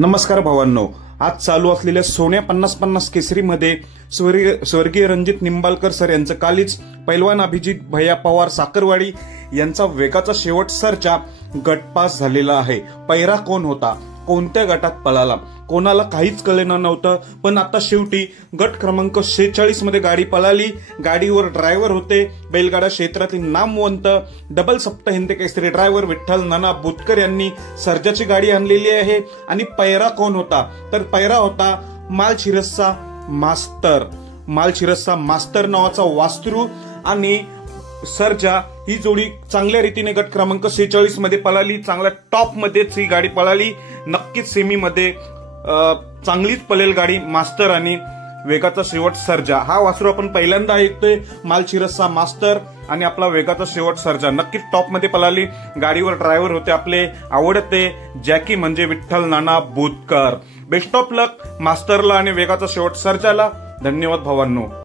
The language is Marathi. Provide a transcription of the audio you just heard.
नमस्कार भावांनो, आज चालू असलेल्या सोन्या 50-50 केसरीमध्ये स्वर्गीय रणजित निंबाळकर सर यांचं कालीच पैलवान अभिजित भैया पवार साखरवाडी यांचा वेगाचा शेवट सरच्या गटपास झालेला आहे। पैरा कोण होता, कोणत्या गटात पळाला, कोणाला काहीच कळेना नव्हतं। पण आता शेवटी गट क्रमांक 46 मध्ये गाडी पळाली। गाडीवर ड्रायव्हर होते बैलगाडा क्षेत्रातील नामवंत डबल सप्त हिंद केसरी ड्रायव्हर विठ्ठल नाना बुतकर यांनी सर्जाची गाडी आणलेली आहे। आणि पैरा कोण होता, तर पैरा होता मालशिरसचा मास्तर नावाचा वास्त्रू आणि सर्जा ही जोडी चांगल्या रीतीने गट क्रमांक 46 मध्ये पळाली। चांगल्या टॉप मध्येच ही गाडी पळाली। नक्कीच सेमी मध्ये चांगलीच पळेल गाडी मास्तर आणि वेगाचा शेवट सर्जा। हा वासरू आपण पहिल्यांदा ऐकतोय, मालशिरसचा मास्तर आणि आपला वेगाचा शेवट सर्जा नक्कीच टॉप मध्ये पळाली। गाडीवर ड्रायव्हर होते आपले आवडते जॅकी म्हणजे विठ्ठल नाना बुतकर। बेस्ट ऑफ लक मास्टरला आणि वेगाचा शेवट सर्जाला। धन्यवाद भावांनो।